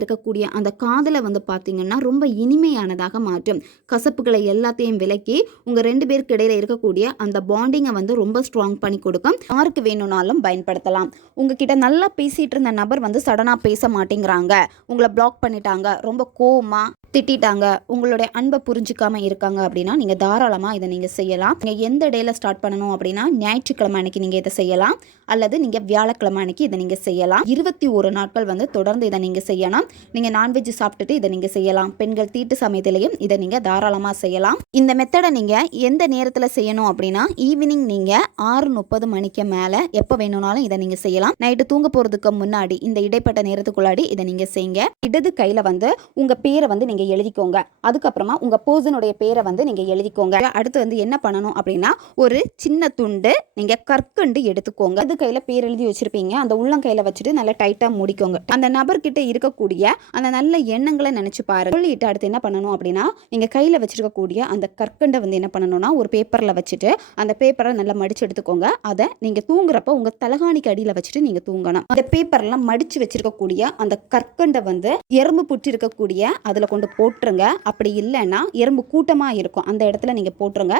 இருக்கக்கூடிய அந்த காதலை வந்து பார்த்தீங்கன்னா ரொம்ப இனிமையானதாக மாற்றும். கசப்புகளை எல்லாத்தையும் விலக்கி உங்கள் 2 பேருக்கு இடையில இருக்கக்கூடிய அந்த பாண்டிங்கை வந்து ரொம்ப ஸ்ட்ராங் பண்ணி கொடுக்கும். யாருக்கு வேணும்னாலும் பயன்படுத்தலாம். உங்ககிட்ட நல்லா பேசிகிட்டு இருந்த நபர் வந்து சடனாக பேச மாட்டேங்கிறாங்க, உங்களை பிளாக் பண்ணிட்டாங்க, ரொம்ப கோவமாக திட்டாங்க, உங்களுடைய அன்பை புரிஞ்சிக்காமல் இருக்காங்க அப்படின்னா நீங்கள் தாராளமாக இதை நீங்கள் செய்யலாம். நீங்கள் எந்த டேயில் ஸ்டார்ட் பண்ணணும் அப்படின்னா ஞாயிற்றுக்கிழமை அன்னைக்கு நீங்கள் இதை செய்யலாம், அல்லது நீங்கள் வியாழக்கிழமை அன்னைக்கு இதை நீங்கள் செய்யலாம். 21 நாட்கள் வந்து தொடர்ந்து இதை நீங்கள் செய்யலாம். நீங்கள் நான்வெஜ் சாப்பிட்டுட்டு இதை நீங்கள் செய்யலாம். பெண்கள் தீட்டு சமயத்திலையும் இதை நீங்கள் தாராளமாக செய்யலாம். இந்த மெத்தடை நீங்கள் எந்த நேரத்தில் செய்யணும் அப்படின்னா ஈவினிங் நீங்கள் 6:30 மணிக்கு மேலே எப்போ வேணும்னாலும் இதை நீங்கள் செய்யலாம். நைட்டு தூங்க போகிறதுக்கு முன்னாடி இந்த இடைப்பட்ட நேரத்துக்குள்ளாடி இதை நீங்கள் செய்யுங்க. இடது கையில் வந்து உங்கள் பேரை வந்து நீங்கள் எழுதிக்கோங்க. அதுக்கப்புறமா உங்கள் பர்சனுடைய பேரை வந்து நீங்கள் எழுதிக்கோங்க. அடுத்து வந்து என்ன பண்ணணும் அப்படின்னா ஒரு சின்ன துண்டு நீங்கள் கற்கண்டு எடுத்துக்கோங்க. அது கையில் பேர் எழுதி வச்சிருப்பீங்க, அந்த உள்ளங்கையில் வச்சுட்டு நல்லா டைட்டாக மூடிக்கோங்க. அந்த நபர்கிட்ட இருக்கக்கூடிய அந்த நல்ல எண்ணங்களை நினச்சி பாருங்க. சொல்லிட்டு அடுத்து என்ன பண்ணணும் அப்படின்னா நீங்கள் கையில் வச்சிருக்கக்கூடிய அந்த கற்கண்டை வந்து என்ன பண்ணணும்னா ஒரு பேப்பரில் வச்சுட்டு அந்த பேப்பரை நல்லா மடித்து எடுத்துக்கோங்க. அதை நீங்கள் தூங்குறப்ப உங்கள் தலகாணிக்கு அடியில் வச்சுட்டு நீங்கள் தூங்கணும். அந்த பேப்பர்லாம் மடித்து வச்சிருக்கக்கூடிய அந்த கற்கண்டை வந்து எறும்பு புற்றி இருக்கக்கூடிய அதில் கொண்டு போட்டுருங்க. அப்படி இல்லைன்னா எறும்பு கூட்டமாக இருக்கும், அந்த இடத்துல நீங்கள் போட்டுருங்க.